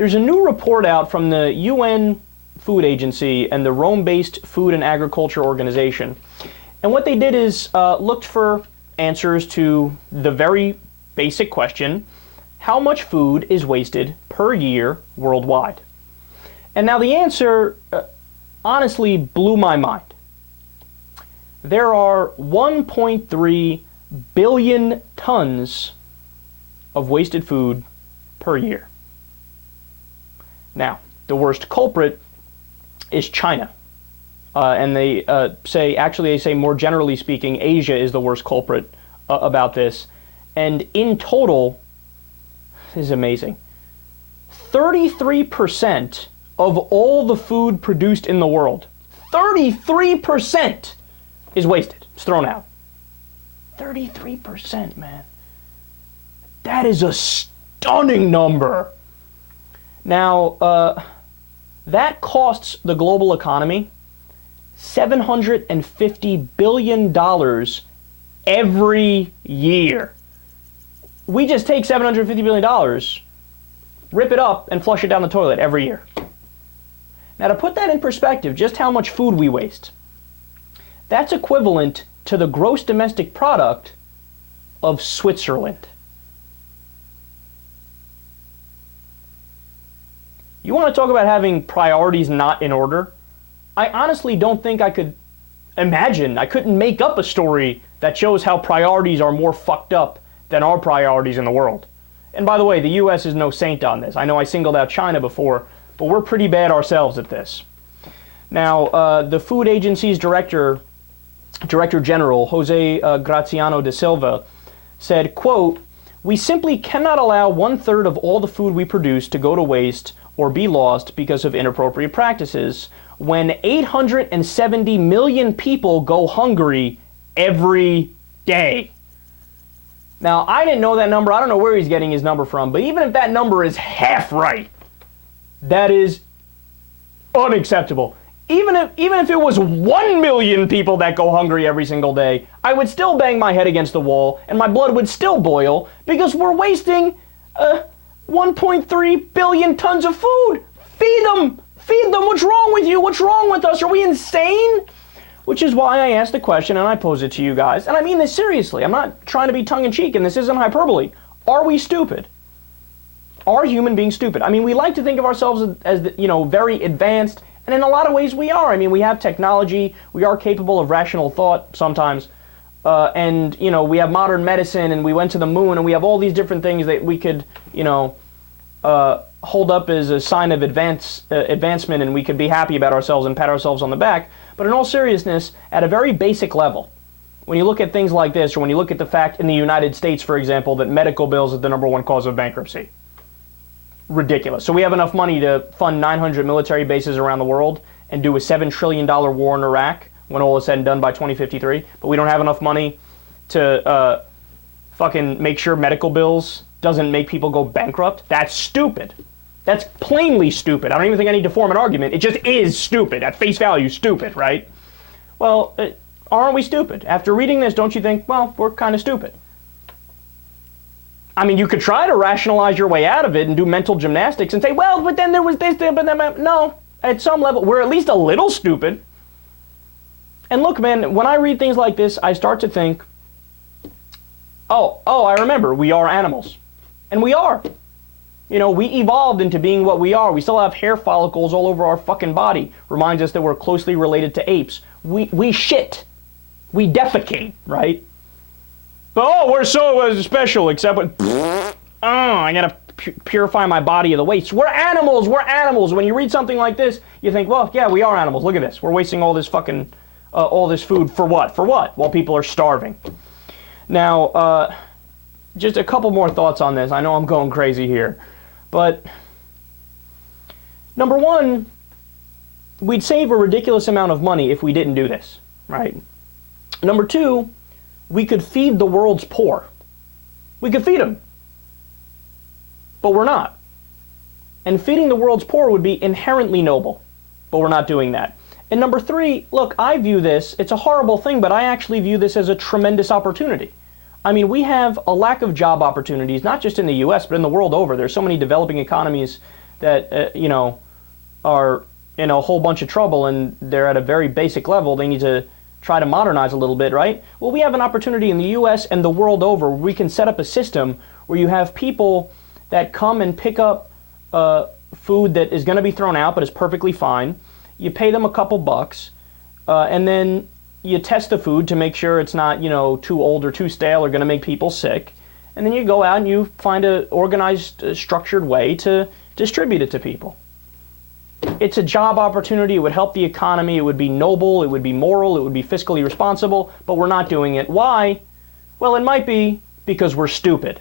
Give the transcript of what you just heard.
There's a new report out from the UN Food Agency and the Rome-based Food and Agriculture Organization. And what they did is looked for answers to the very basic question, how much food is wasted per year worldwide? And now the answer honestly blew my mind. There are 1.3 billion tons of wasted food per year. Now, the worst culprit is China. And they say more generally speaking, Asia is the worst culprit about this. And in total, this is amazing, 33% of all the food produced in the world, 33% is wasted. It's thrown out. 33%, man. That is a stunning number. Now, that costs the global economy $750 billion every year. We just take $750 billion, rip it up, and flush it down the toilet every year. Now, to put that in perspective, just how much food we waste, that's equivalent to the gross domestic product of Switzerland. You want to talk about having priorities not in order? I honestly don't think I could imagine, I couldn't make up a story that shows how priorities are more fucked up than our priorities in the world. And by the way, the US is no saint on this. I know I singled out China before, but we're pretty bad ourselves at this. Now, the Food Agency's Director General, Jose Graziano da Silva, said, quote, "We simply cannot allow 1/3 of all the food we produce to go to waste or be lost because of inappropriate practices when 870 million people go hungry every day." Now, I didn't know that number. I don't know where he's getting his number from, but even if that number is half right, that is unacceptable. Even if it was 1 million people that go hungry every single day, I would still bang my head against the wall and my blood would still boil because we're wasting 1.3 billion tons of food. Feed them! Feed them! What's wrong with you? What's wrong with us? Are we insane? Which is why I asked the question and I pose it to you guys. And I mean this seriously. I'm not trying to be tongue-in-cheek, and this isn't hyperbole. Are we stupid? Are human beings stupid? I mean, we like to think of ourselves as very advanced, and in a lot of ways we are. I mean, we have technology. We are capable of rational thought sometimes. And we have modern medicine, and we went to the moon, and we have all these different things that we could, hold up as a sign of advancement, and we could be happy about ourselves and pat ourselves on the back. But in all seriousness, at a very basic level, when you look at things like this, or when you look at the fact in the United States, for example, that medical bills is the #1 cause of bankruptcy. Ridiculous. So we have enough money to fund 900 military bases around the world and do a $7 trillion war in Iraq when all is said and done by 2053, but we don't have enough money to fucking make sure medical bills doesn't make people go bankrupt. That's stupid. That's plainly stupid. I don't even think I need to form an argument. It just is stupid. At face value, stupid, right? Well, aren't we stupid? After reading this, don't you think, well, we're kind of stupid? I mean, you could try to rationalize your way out of it and do mental gymnastics and say, well, but then there was this, but then, no. At some level, we're at least a little stupid. And look, man, when I read things like this, I start to think, oh, I remember, we are animals. And we are. We evolved into being what we are. We still have hair follicles all over our fucking body. Reminds us that we're closely related to apes. We shit. We defecate, right? But, we're so special, except when, I gotta purify my body of the waste. We're animals. We're animals. When you read something like this, you think, well, yeah, we are animals. Look at this. We're wasting all this fucking, all this food for what? For what? While people are starving. Now, just a couple more thoughts on this. I know I'm going crazy here. But, number one, we'd save a ridiculous amount of money if we didn't do this, right? Number two, we could feed the world's poor. We could feed them. But we're not. And feeding the world's poor would be inherently noble. But we're not doing that. And number three, look, I view this, it's a horrible thing, but I actually view this as a tremendous opportunity. I mean, we have a lack of job opportunities, not just in the US, but in the world over. There's so many developing economies that, are in a whole bunch of trouble and they're at a very basic level. They need to try to modernize a little bit, right? Well, we have an opportunity in the U.S. and the world over where we can set up a system where you have people that come and pick up food that is going to be thrown out but is perfectly fine. You pay them a couple bucks, and then you test the food to make sure it's not, too old or too stale or going to make people sick. And then you go out and you find an organized, structured way to distribute it to people. It's a job opportunity. It would help the economy. It would be noble. It would be moral. It would be fiscally responsible. But we're not doing it. Why? Well, it might be because we're stupid.